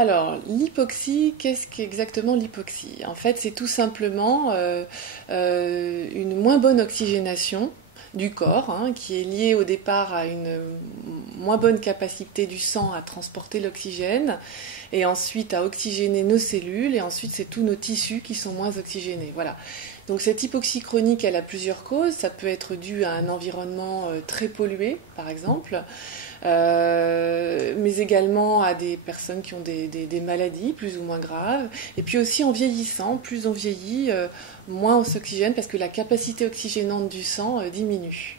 Alors, l'hypoxie, qu'est-ce qu'exactement l'hypoxie? En fait, c'est tout simplement une moins bonne oxygénation du corps, hein, qui est liée au départ à une moins bonne capacité du sang à transporter l'oxygène, et ensuite à oxygéner nos cellules, et ensuite c'est tous nos tissus qui sont moins oxygénés. Voilà. Donc cette hypoxie chronique, elle a plusieurs causes. Ça peut être dû à un environnement très pollué, par exemple, mais également à des personnes qui ont des maladies plus ou moins graves. Et puis aussi en vieillissant, plus on vieillit, moins on s'oxygène parce que la capacité oxygénante du sang diminue.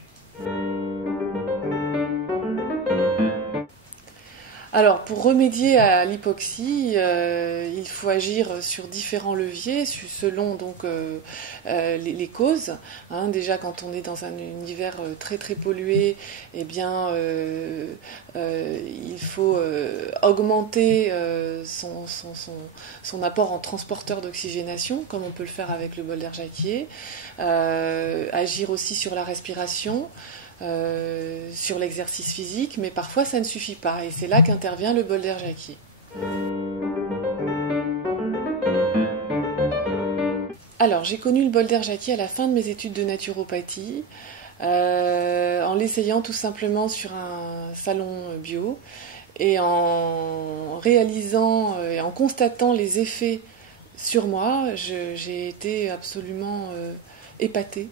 Alors, pour remédier à l'hypoxie, il faut agir sur différents leviers, selon donc les causes. Hein. Déjà, quand on est dans un univers très très pollué, eh bien, il faut augmenter son apport en transporteur d'oxygénation, comme on peut le faire avec le bol d'air Jacquier. Agir aussi sur la respiration. Sur l'exercice physique, mais parfois ça ne suffit pas, et c'est là qu'intervient le bol d'air Jacquier. Alors, j'ai connu le bol d'air Jacquier à la fin de mes études de naturopathie, en l'essayant tout simplement sur un salon bio, et en réalisant et en constatant les effets sur moi, j'ai été absolument épatée.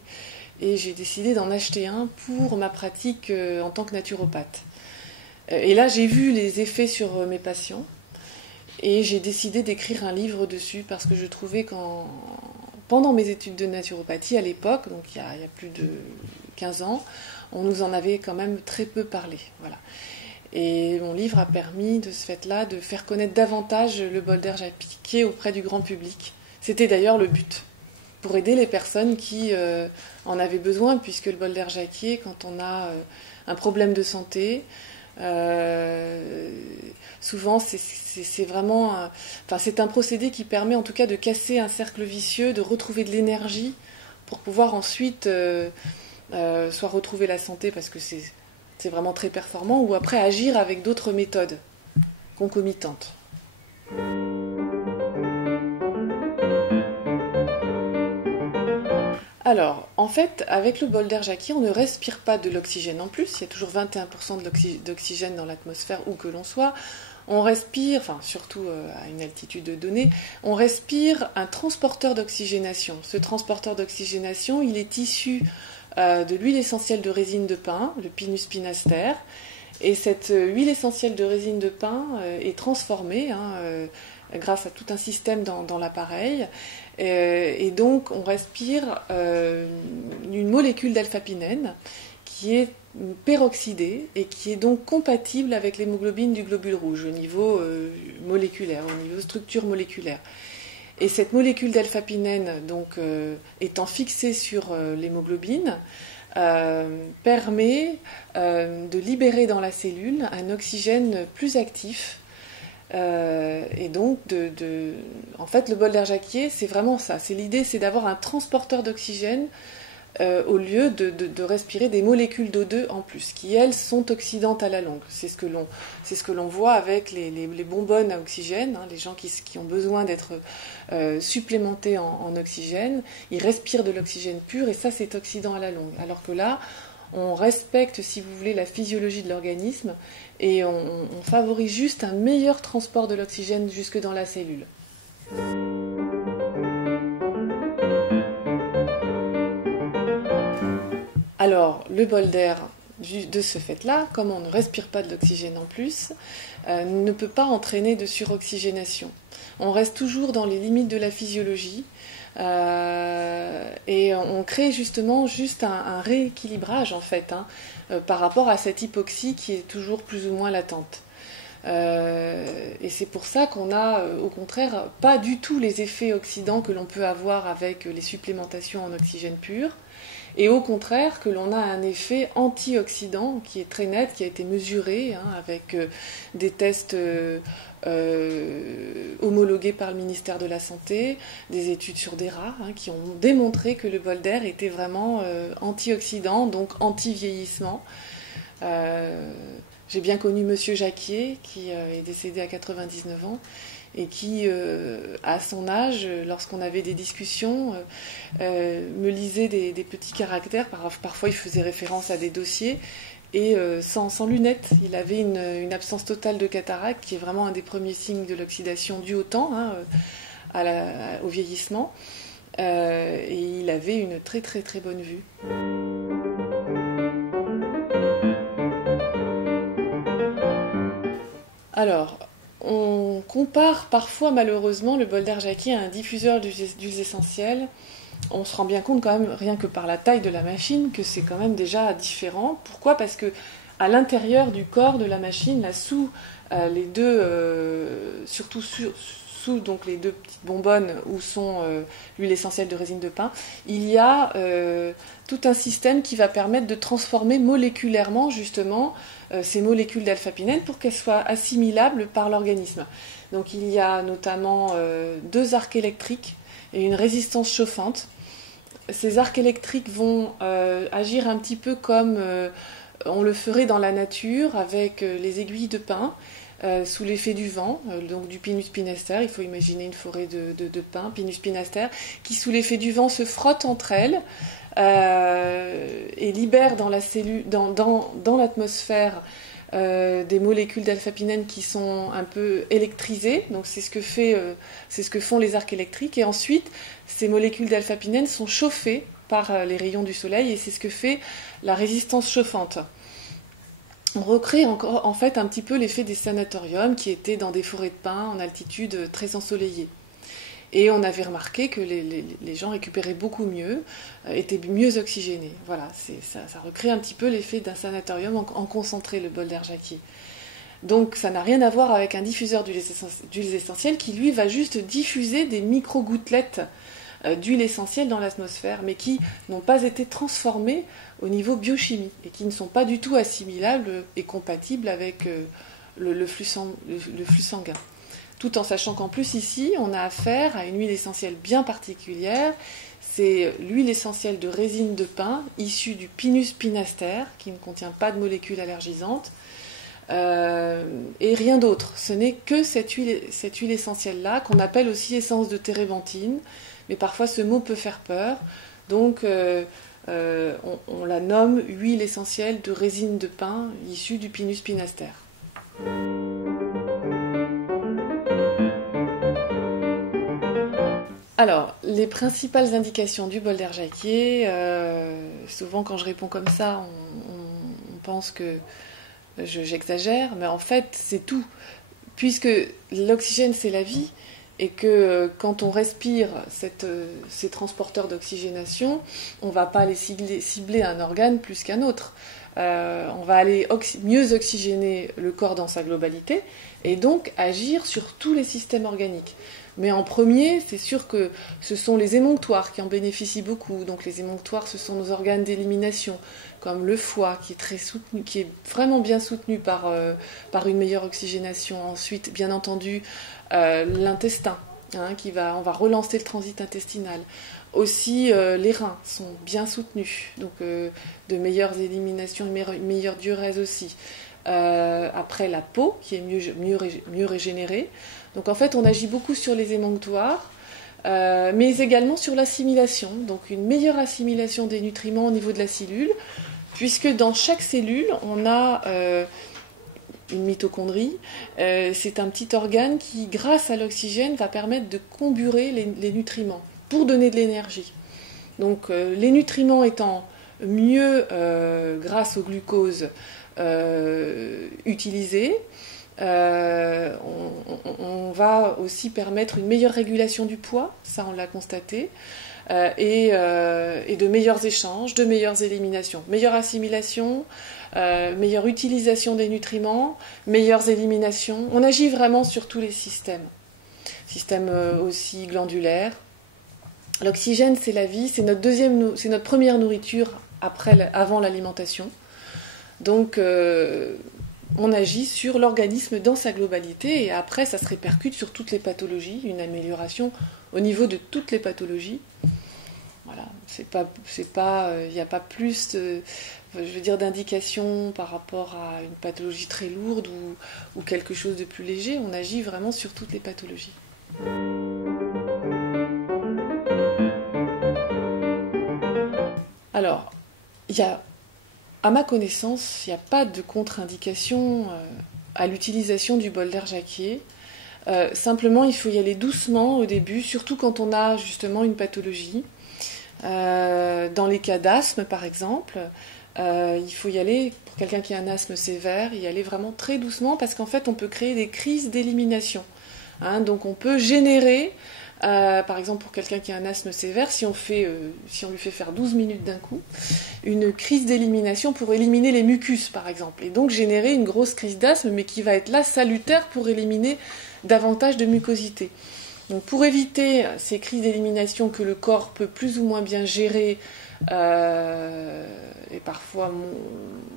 Et j'ai décidé d'en acheter un pour ma pratique en tant que naturopathe. Et là, j'ai vu les effets sur mes patients et j'ai décidé d'écrire un livre dessus parce que je trouvais pendant mes études de naturopathie à l'époque, donc il y a plus de 15 ans, on nous en avait quand même très peu parlé. Voilà. Et mon livre a permis de ce fait-là de faire connaître davantage le bol d'air Jacquier auprès du grand public. C'était d'ailleurs le but, pour aider les personnes qui en avaient besoin, puisque le bol d'air Jacquier, quand on a un problème de santé, souvent c'est vraiment c'est un procédé qui permet en tout cas de casser un cercle vicieux, de retrouver de l'énergie pour pouvoir ensuite soit retrouver la santé parce que c'est vraiment très performant, ou après agir avec d'autres méthodes concomitantes. Alors, en fait, avec le bol d'air Jacquier, on ne respire pas de l'oxygène en plus. Il y a toujours 21% d'oxygène dans l'atmosphère, où que l'on soit. On respire, surtout à une altitude donnée, on respire un transporteur d'oxygénation. Ce transporteur d'oxygénation, il est issu de l'huile essentielle de résine de pin, le Pinus pinaster. Et cette huile essentielle de résine de pin est transformée grâce à tout un système dans l'appareil. Et donc, on respire une molécule d'alpha-pinène qui est peroxydée et qui est donc compatible avec l'hémoglobine du globule rouge au niveau moléculaire, au niveau structure moléculaire. Et cette molécule d'alpha-pinène, donc, étant fixée sur l'hémoglobine, permet de libérer dans la cellule un oxygène plus actif. Et donc, en fait, le bol d'air Jacquier, c'est vraiment ça. L'idée, c'est d'avoir un transporteur d'oxygène au lieu de respirer des molécules d'O2 en plus, qui, elles, sont oxydantes à la longue. C'est ce que l'on voit avec les bonbonnes à oxygène, les gens qui ont besoin d'être supplémentés en oxygène. Ils respirent de l'oxygène pur, et ça, c'est oxydant à la longue. Alors que là, on respecte, si vous voulez, la physiologie de l'organisme, et on favorise juste un meilleur transport de l'oxygène jusque dans la cellule. Alors, le bol d'air, de ce fait-là, comme on ne respire pas de l'oxygène en plus, ne peut pas entraîner de suroxygénation. On reste toujours dans les limites de la physiologie, et on crée justement juste un rééquilibrage en fait, par rapport à cette hypoxie qui est toujours plus ou moins latente. Et c'est pour ça qu'on a au contraire pas du tout les effets oxydants que l'on peut avoir avec les supplémentations en oxygène pur, et au contraire que l'on a un effet antioxydant qui est très net, qui a été mesuré avec des tests homologués par le ministère de la Santé, des études sur des rats qui ont démontré que le bol d'air était vraiment antioxydant, donc anti-vieillissement. J'ai bien connu Monsieur Jacquier, qui est décédé à 99 ans, et qui, à son âge, lorsqu'on avait des discussions, me lisait des petits caractères. Parfois, il faisait référence à des dossiers, et sans lunettes. Il avait une absence totale de cataracte, qui est vraiment un des premiers signes de l'oxydation due au temps, au vieillissement. Et il avait une très très très bonne vue. Alors, on compare parfois malheureusement le bol d'air Jacquier à un diffuseur d'huiles essentielles. On se rend bien compte quand même, rien que par la taille de la machine, que c'est quand même déjà différent. Pourquoi ? Parce que à l'intérieur du corps de la machine, là sous les deux, surtout sous donc les deux petites bonbonnes où sont l'huile essentielle de résine de pin, il y a tout un système qui va permettre de transformer moléculairement justement ces molécules d'alpha-pinène pour qu'elles soient assimilables par l'organisme. Donc il y a notamment 2 arcs électriques et une résistance chauffante. Ces arcs électriques vont agir un petit peu comme on le ferait dans la nature avec les aiguilles de pin sous l'effet du vent, donc du Pinus pinaster. Il faut imaginer une forêt de pin, Pinus pinaster, qui sous l'effet du vent se frottent entre elles et libèrent dans la cellule, dans l'atmosphère des molécules d'alpha-pinène qui sont un peu électrisées. Donc c'est ce que font les arcs électriques. Et ensuite, ces molécules d'alpha-pinène sont chauffées par les rayons du soleil, et c'est ce que fait la résistance chauffante. On recrée encore, en fait, un petit peu l'effet des sanatoriums qui étaient dans des forêts de pins en altitude très ensoleillée. Et on avait remarqué que les gens récupéraient beaucoup mieux, étaient mieux oxygénés. Voilà, ça recrée un petit peu l'effet d'un sanatorium en concentré, le bol d'air Jacquier. Donc ça n'a rien à voir avec un diffuseur d'huiles essentielles qui, lui, va juste diffuser des micro-gouttelettes d'huile essentielle dans l'atmosphère, mais qui n'ont pas été transformées au niveau biochimie et qui ne sont pas du tout assimilables et compatibles avec le flux sanguin. Tout en sachant qu'en plus ici, on a affaire à une huile essentielle bien particulière. C'est l'huile essentielle de résine de pin issue du Pinus pinaster, qui ne contient pas de molécules allergisantes, et rien d'autre. Ce n'est que cette huile essentielle-là, qu'on appelle aussi essence de térébenthine, mais parfois ce mot peut faire peur. Donc on la nomme huile essentielle de résine de pin issue du Pinus pinaster. Alors, les principales indications du bol d'air Jacquier, souvent quand je réponds comme ça, on pense que j'exagère, mais en fait c'est tout. Puisque l'oxygène c'est la vie, et que quand on respire ces transporteurs d'oxygénation, on ne va pas aller cibler un organe plus qu'un autre. On va aller mieux oxygéner le corps dans sa globalité, et donc agir sur tous les systèmes organiques. Mais en premier, c'est sûr que ce sont les émonctoires qui en bénéficient beaucoup. Donc les émonctoires, ce sont nos organes d'élimination, comme le foie, qui est très soutenu, qui est vraiment bien soutenu par une meilleure oxygénation. Ensuite, bien entendu, l'intestin, on va relancer le transit intestinal. Aussi, les reins sont bien soutenus, donc de meilleures éliminations, une meilleure diurèse aussi. Après, la peau, qui est mieux régénérée. Donc en fait, on agit beaucoup sur les émonctoires, mais également sur l'assimilation. Donc une meilleure assimilation des nutriments au niveau de la cellule, puisque dans chaque cellule, on a une mitochondrie. C'est un petit organe qui, grâce à l'oxygène, va permettre de comburer les nutriments pour donner de l'énergie. Donc les nutriments étant mieux, grâce au glucose, utilisés, on va aussi permettre une meilleure régulation du poids, ça on l'a constaté, et de meilleurs échanges, de meilleures éliminations, meilleure assimilation, meilleure utilisation des nutriments, meilleures éliminations. On agit vraiment sur tous les systèmes aussi glandulaires. L'oxygène, c'est la vie, c'est notre première nourriture avant l'alimentation. Donc on agit sur l'organisme dans sa globalité, et après ça se répercute sur toutes les pathologies, une amélioration au niveau de toutes les pathologies. Voilà. Voilà, il n'y a pas plus d'indications par rapport à une pathologie très lourde ou quelque chose de plus léger. On agit vraiment sur toutes les pathologies. Alors, à ma connaissance, il n'y a pas de contre-indication à l'utilisation du bol d'air Jacquier. Simplement, il faut y aller doucement au début, surtout quand on a justement une pathologie. Dans les cas d'asthme, par exemple, il faut y aller, pour quelqu'un qui a un asthme sévère, y aller vraiment très doucement parce qu'en fait, on peut créer des crises d'élimination. Donc, on peut générer, par exemple, pour quelqu'un qui a un asthme sévère, si on lui fait faire 12 minutes d'un coup, une crise d'élimination pour éliminer les mucus, par exemple. Et donc, générer une grosse crise d'asthme, mais qui va être là salutaire pour éliminer davantage de mucosité. Donc pour éviter ces crises d'élimination que le corps peut plus ou moins bien gérer, et parfois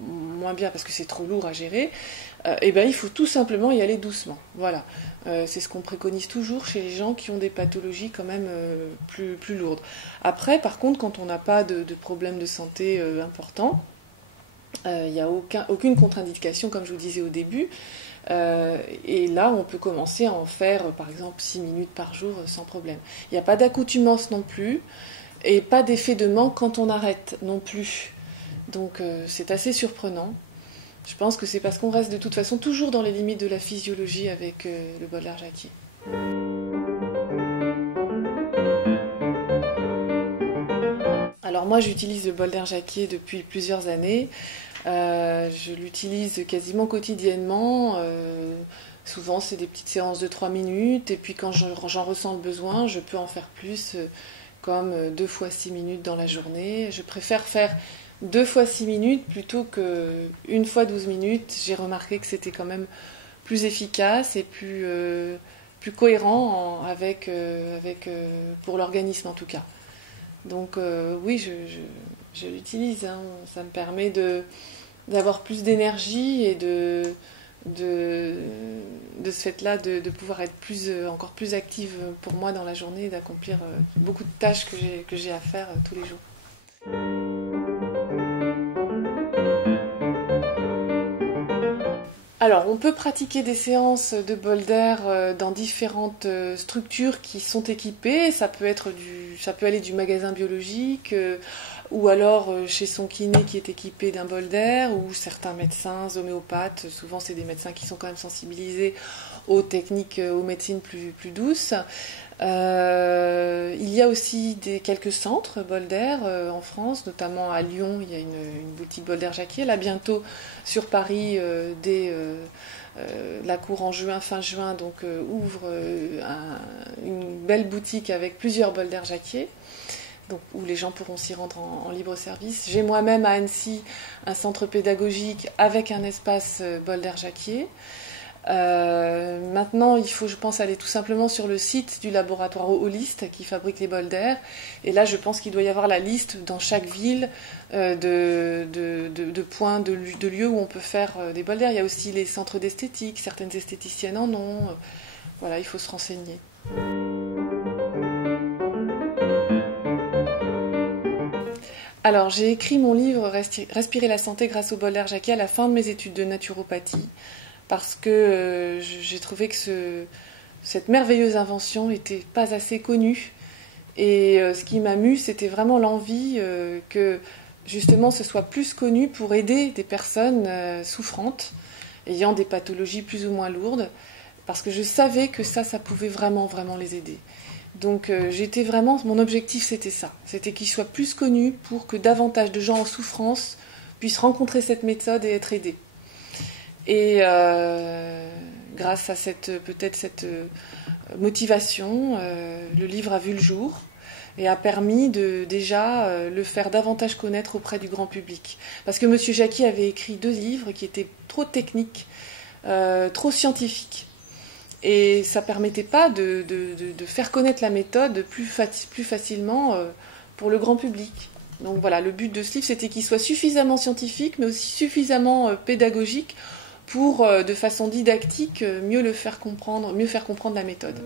moins bien parce que c'est trop lourd à gérer, il faut tout simplement y aller doucement. Voilà. C'est ce qu'on préconise toujours chez les gens qui ont des pathologies quand même plus lourdes. Après, par contre, quand on n'a pas de problème de santé important, il n'y a aucune contre-indication, comme je vous disais au début. Et là, on peut commencer à en faire, par exemple, 6 minutes par jour sans problème. Il n'y a pas d'accoutumance non plus, et pas d'effet de manque quand on arrête non plus. Donc c'est assez surprenant. Je pense que c'est parce qu'on reste de toute façon toujours dans les limites de la physiologie avec le bol d'air Jacquier. Alors moi, j'utilise le bol d'air Jacquier depuis plusieurs années. Je l'utilise quasiment quotidiennement. Souvent, c'est des petites séances de 3 minutes. Et puis, quand j'en ressens le besoin, je peux en faire plus, comme 2 fois 6 minutes dans la journée. Je préfère faire 2 fois 6 minutes plutôt que 1 fois 12 minutes. J'ai remarqué que c'était quand même plus efficace et plus cohérent pour l'organisme en tout cas. Donc oui, je l'utilise. Ça me permet d'avoir plus d'énergie et de ce fait-là de pouvoir être encore plus active pour moi dans la journée et d'accomplir beaucoup de tâches que j'ai à faire tous les jours. Alors, on peut pratiquer des séances de bol d'air dans différentes structures qui sont équipées. Ça peut aller du magasin biologique ou alors chez son kiné qui est équipé d'un bol d'air ou certains médecins homéopathes. Souvent, c'est des médecins qui sont quand même sensibilisés aux techniques, aux médecines plus douces. Il y a aussi quelques centres bol d'air en France, notamment à Lyon, il y a une boutique bol d'air Jacquier. Là, bientôt sur Paris, dès la cour en fin juin, donc ouvre une belle boutique avec plusieurs bol d'air Jacquier, donc, où les gens pourront s'y rendre en libre service. J'ai moi-même à Annecy un centre pédagogique avec un espace bol d'air Jacquier. Maintenant, il faut, je pense, aller tout simplement sur le site du laboratoire Holist qui fabrique les bols d'air. Et là, je pense qu'il doit y avoir la liste dans chaque ville de points, de lieux où on peut faire des bols d'air. Il y a aussi les centres d'esthétique, certaines esthéticiennes en ont. Voilà, il faut se renseigner. Alors, j'ai écrit mon livre « Respirer la santé grâce au bol d'air Jacquier » à la fin de mes études de naturopathie. Parce que j'ai trouvé que cette merveilleuse invention n'était pas assez connue. Et ce qui m'a mue, c'était vraiment l'envie que justement ce soit plus connu pour aider des personnes souffrantes, ayant des pathologies plus ou moins lourdes, parce que je savais que ça pouvait vraiment, vraiment les aider. Donc mon objectif c'était ça, c'était qu'il soit plus connu pour que davantage de gens en souffrance puissent rencontrer cette méthode et être aidés. Et grâce à cette motivation, le livre a vu le jour et a permis de déjà le faire davantage connaître auprès du grand public. Parce que M. Jacquier avait écrit 2 livres qui étaient trop techniques, trop scientifiques. Et ça ne permettait pas de faire connaître la méthode plus facilement pour le grand public. Donc voilà, le but de ce livre, c'était qu'il soit suffisamment scientifique, mais aussi suffisamment pédagogique pour, de façon didactique, mieux faire comprendre la méthode.